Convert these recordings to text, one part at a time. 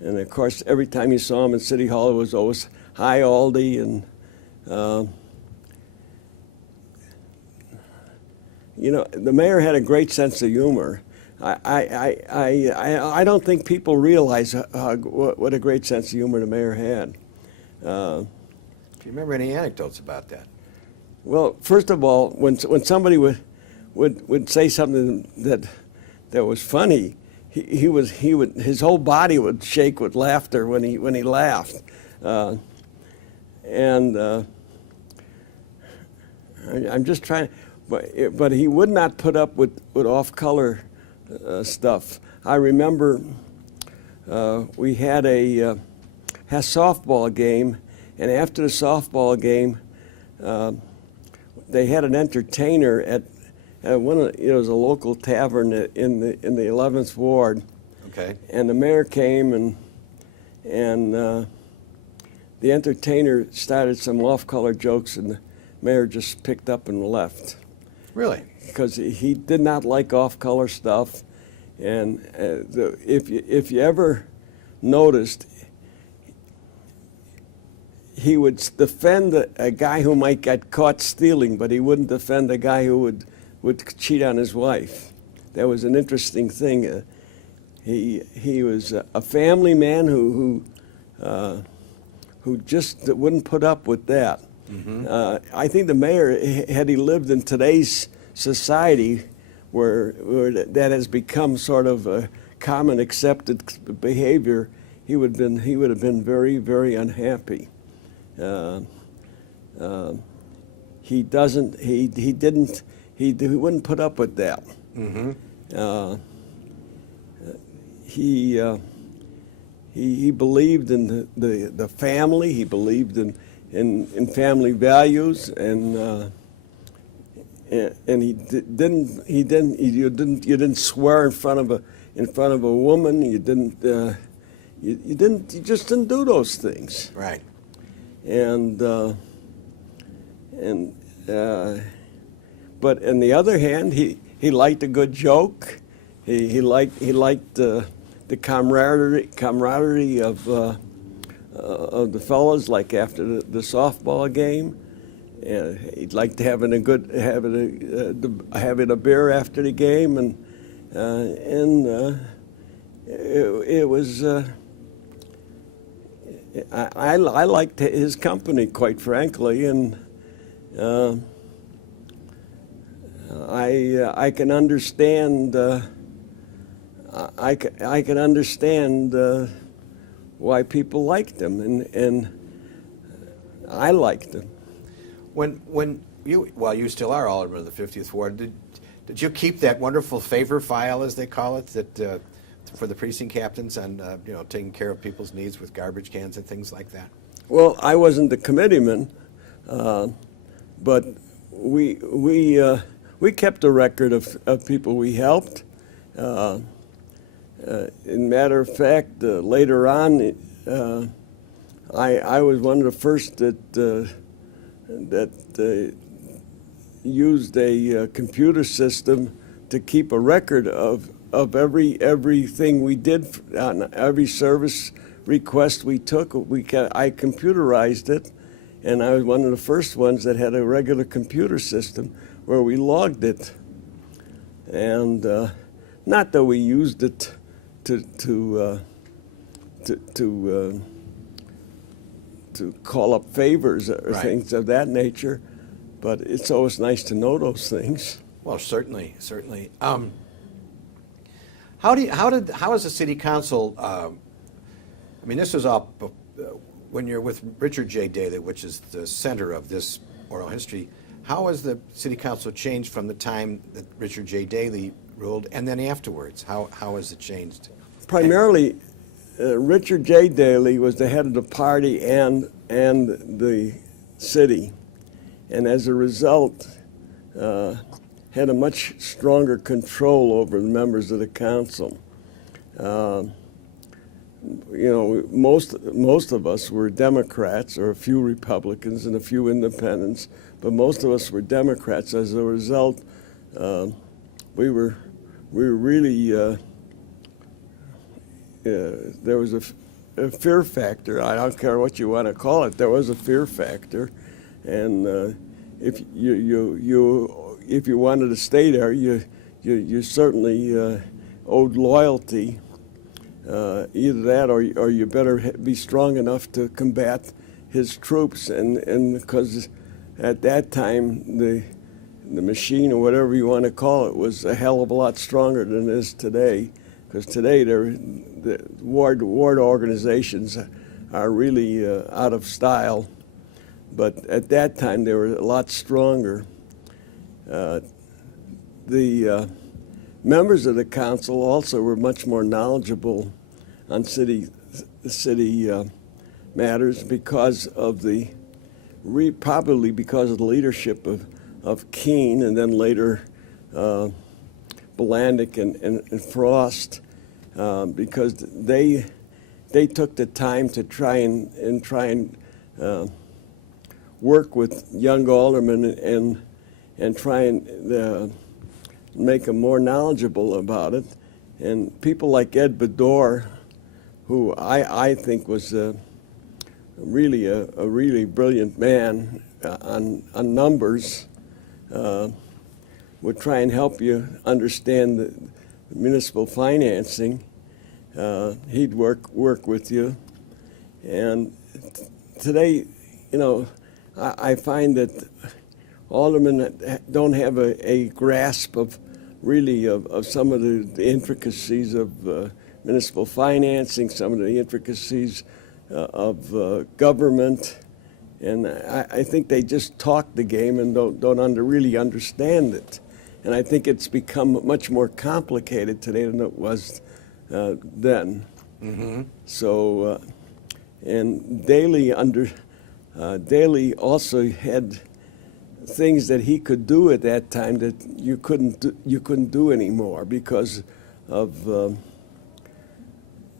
And of course, every time you saw him in City Hall, it was always, "Hi, Aldy," and you know, the mayor had a great sense of humor. I don't think people realize what a great sense of humor the mayor had. Do you remember any anecdotes about that? Well, first of all, when somebody would say something that was funny, his whole body would shake with laughter when he laughed, I'm just trying, but he would not put up with off-color stuff. I remember we had a softball game, and after the softball game, they had an entertainer at one of, it was a local tavern in the 11th Ward. Okay. And the mayor came, and the entertainer started some off-color jokes, and the mayor just picked up and left. Really? Because he did not like off-color stuff, and if you ever noticed, he would defend a guy who might get caught stealing, but he wouldn't defend a guy who would cheat on his wife. That was an interesting thing. He was a family man who just wouldn't put up with that. Mm-hmm. I think the mayor, had he lived in today's society, where that has become sort of a common accepted behavior, he would have been very, very unhappy. He wouldn't put up with that. Mm-hmm. He believed in the family. He believed in family values, and you didn't swear in front of a woman. You just didn't do those things. Right. But on the other hand, he liked a good joke. He liked the camaraderie of the fellows, like after the softball game. He'd like to having a beer after the game, and it was. I liked his company, quite frankly, and I can understand. I can understand why people liked him, and I liked him. When you still are Alderman of the 50th Ward, did you keep that wonderful favor file, as they call it, that for the precinct captains on taking care of people's needs with garbage cans and things like that? Well, I wasn't the committeeman, but we kept a record of people we helped. In matter of fact, later on, I was one of the first that used a computer system to keep a record of everything we did, on every service request we took. I computerized it, and I was one of the first ones that had a regular computer system where we logged it. And not that we used it to call up favors or right. things of that nature, but it's always nice to know those things. Well, certainly. How is the city council? I mean, this was up when you're with Richard J. Daley, which is the center of this oral history. How has the city council changed from the time that Richard J. Daley ruled, and then afterwards? How has it changed? Primarily, Richard J. Daley was the head of the party and the city, and as a result, had a much stronger control over the members of the council. Most of us were Democrats, or a few Republicans and a few independents, but most of us were Democrats. As a result, we were really there was a fear factor. I don't care what you want to call it. There was a fear factor, and if if you wanted to stay there, you certainly owed loyalty. Either that, or you better be strong enough to combat his troops, and because at that time the machine, or whatever you want to call it, was a hell of a lot stronger than it is today. Because today the ward organizations are really out of style, but at that time they were a lot stronger. The members of the council also were much more knowledgeable on city matters because of probably because of the leadership of Keene, and then later Bolandic and Frost, because they took the time to try and work with young aldermen and try and make them more knowledgeable about it. And people like Ed Bedore, who I think was really a really brilliant man on numbers, would try and help you understand the municipal financing. He'd work with you. And today, I find that aldermen don't have a grasp of some of the intricacies of municipal financing, some of the intricacies of government, and I think they just talk the game and don't really understand it. And I think it's become much more complicated today than it was then. Mm-hmm. So, and Daley also had things that he could do at that time that you couldn't do anymore because of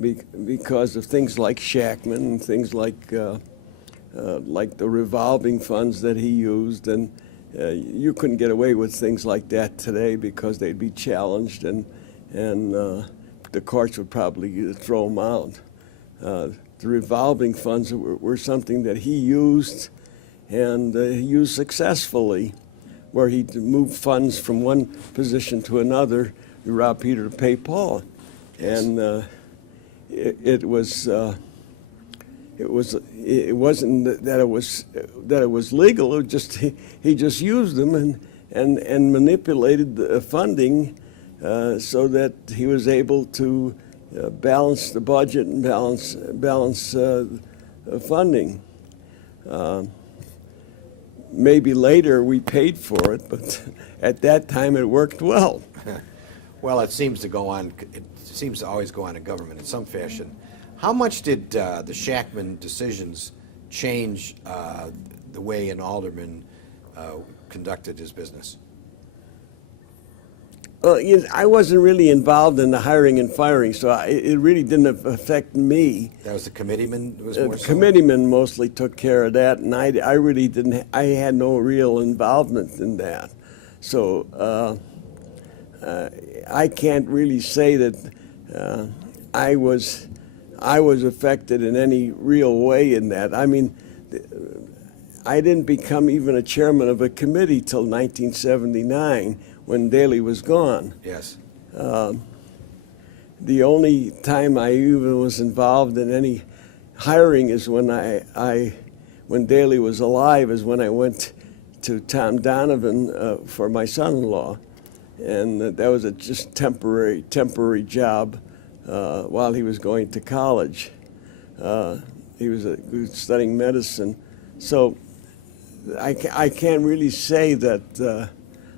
things like Shackman and things like the revolving funds that he used, and you couldn't get away with things like that today because they'd be challenged, and the courts would probably throw them out. The revolving funds were something that he used, and he used successfully, where he moved funds from one position to another to rob Peter to pay Paul. Yes. And it wasn't that it was legal. It was just he just used them and manipulated the funding so that he was able to balance the budget and balance funding. Maybe later we paid for it, but at that time it worked well. Well, it seems to go on. It seems to always go on in government in some fashion. How much did the Shackman decisions change the way an alderman conducted his business? I wasn't really involved in the hiring and firing, so it really didn't affect me. That was the committeemen? The committeemen mostly took care of that, and I really didn't. I had no real involvement in that, so I can't really say that I was affected in any real way in that. I mean, I didn't become even a chairman of a committee till 1979. When Daley was gone. Yes. The only time I even was involved in any hiring is when when Daley was alive, is when I went to Tom Donovan for my son-in-law, and that was a just temporary job while he was going to college. He was studying medicine, so I can't really say that.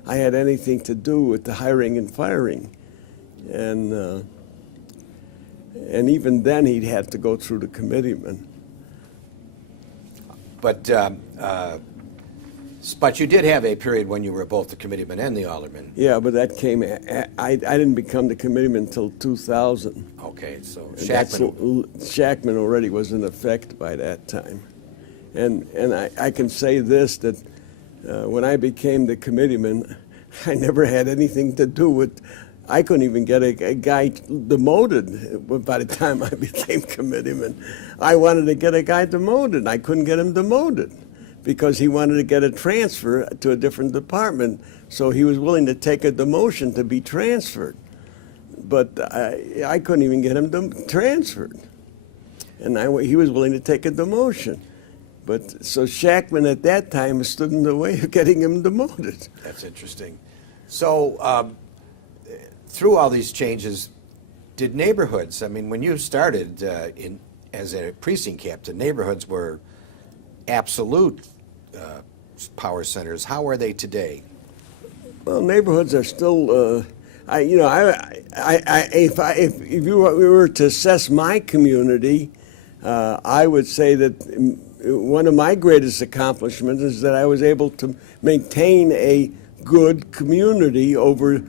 I had anything to do with the hiring and firing, and even then he'd have to go through the committeemen. But you did have a period when you were both the committeeman and the alderman. Yeah, but that came. I didn't become the committeeman until 2000. Okay, so Shackman already was in effect by that time, and I can say this, that. When I became the committeeman, I never had anything to do with I couldn't even get a guy demoted by the time I became committeeman. I wanted to get a guy demoted, and I couldn't get him demoted because he wanted to get a transfer to a different department. So he was willing to take a demotion to be transferred. But I couldn't even get him transferred. And he was willing to take a demotion. But so Shackman at that time stood in the way of getting him demoted. That's interesting. So through all these changes, did neighborhoods, I mean, when you started as a precinct captain, neighborhoods were absolute power centers. How are they today? Well, neighborhoods are still, if we were to assess my community, I would say that one of my greatest accomplishments is that I was able to maintain a good community over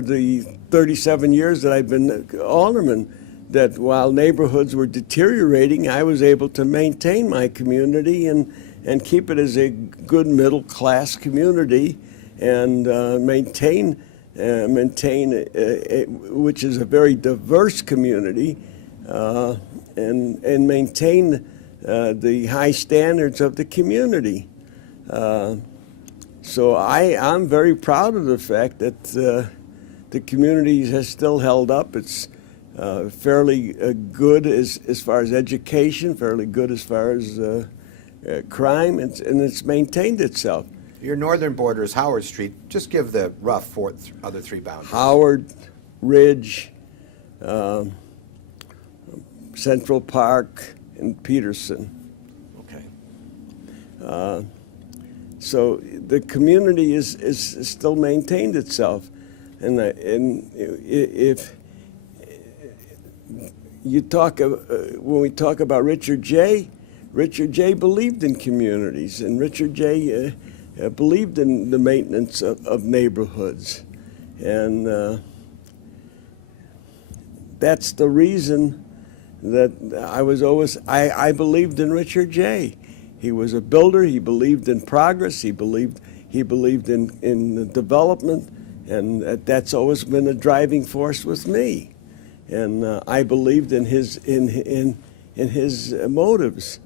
the 37 years that I've been alderman. That while neighborhoods were deteriorating, I was able to maintain my community and keep it as a good middle class community, and maintain which is a very diverse community, and maintain the high standards of the community. So I'm very proud of the fact that the community has still held up. It's fairly good as far as education, fairly good as far as crime, and it's maintained itself. Your northern border is Howard Street. Just give the rough other three boundaries. Howard, Ridge, Central Park, and Peterson. Okay. So the community is still maintained itself, and if you talk when we talk about Richard J. believed in communities, and Richard J. Believed in the maintenance of neighborhoods, and that's the reason that I believed in Richard J. He was a builder. He believed in progress. He believed in development, and that's always been a driving force with me. And I believed in his motives.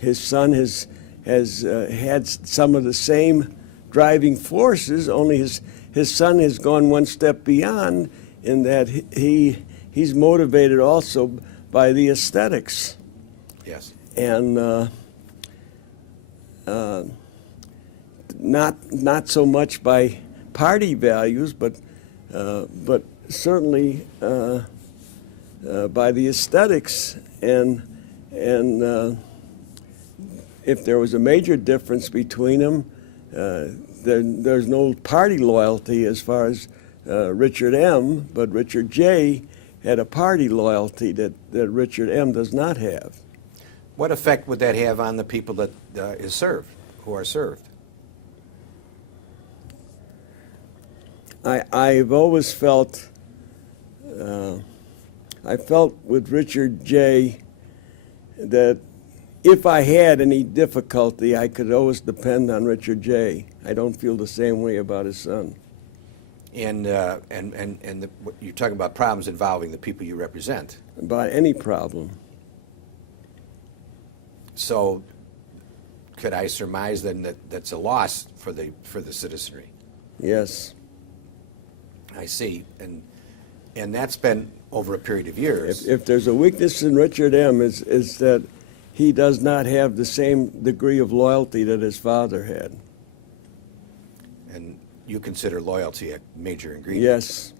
His son has had some of the same driving forces. Only his son has gone one step beyond in that he's motivated also by the aesthetics. Yes. And not so much by party values, but certainly by the aesthetics. And if there was a major difference between them, there's no party loyalty as far as Richard M., but Richard J. had a party loyalty that Richard M. does not have. What effect would that have on the people that who are served? I've always felt, I felt with Richard J. that if I had any difficulty, I could always depend on Richard J. I don't feel the same way about his son. And you're talking about problems involving the people you represent. About any problem. So, could I surmise then that that's a loss for the citizenry? Yes. I see, and that's been over a period of years. If there's a weakness in Richard M. is that he does not have the same degree of loyalty that his father had. And you consider loyalty a major ingredient? Yes.